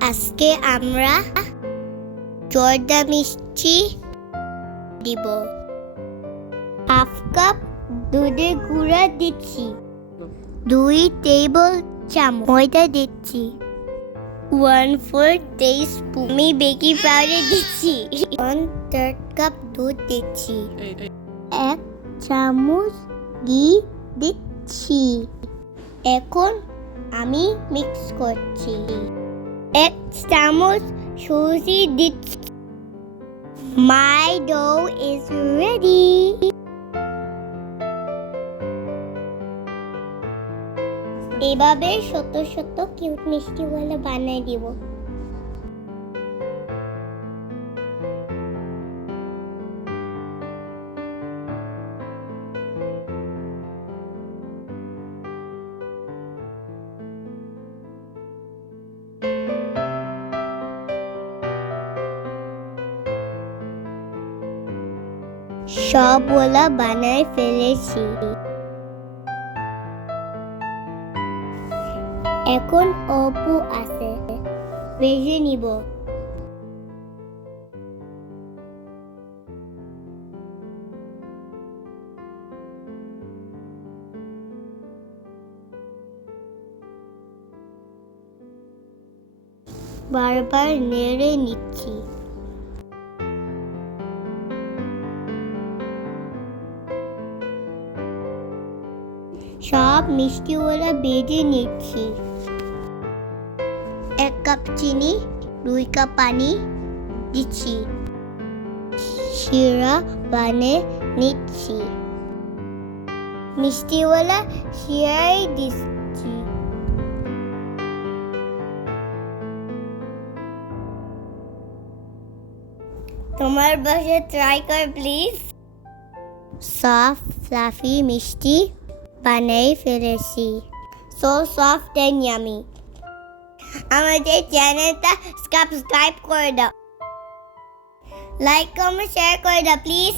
আজকে আমরা জর্দা মিষ্টি দিব। হাফ কাপ দুধের গুঁড়া দিচ্ছি। দুই টেবিল চামচ ময়দা দিচ্ছি। ওয়ান ফোর স্পুন আমি বেকিং পাউডার দিচ্ছি। ওয়ান থার্ড কাপ দুধ দিচ্ছি। এক চামচ ঘি দিচ্ছি। এখন আমি মিক্স করছি। চামচ সুজি দিচ্ছি মাই ডো ইজ রেডি এভাবে শত শত কিউট মিষ্টি বলে বানিয়ে দিব। সবগুলা বানায় ফেলেছি। এখন অপু আছে ভেজে নিব। বারবার নেড়ে নিচ্ছি। সব মিষ্টিগুলো বেজে নিচ্ছি। এক কাপ চিনি, দুই কাপ পানি দিচ্ছি। শিরা বানিয়ে নিচ্ছি। মিষ্টিওয়ালা শিরাই দিচ্ছি। তোমার বাসায় ট্রাই কর প্লিজ সফট ফ্লাফি মিষ্টি। বানাই ফেলেছি সো সফট অ্যান্ড ইয়ামি আমাদের চ্যানেলটা সাবস্ক্রাইব করে দাও লাইক কমেন্ট শেয়ার করে দাও প্লিজ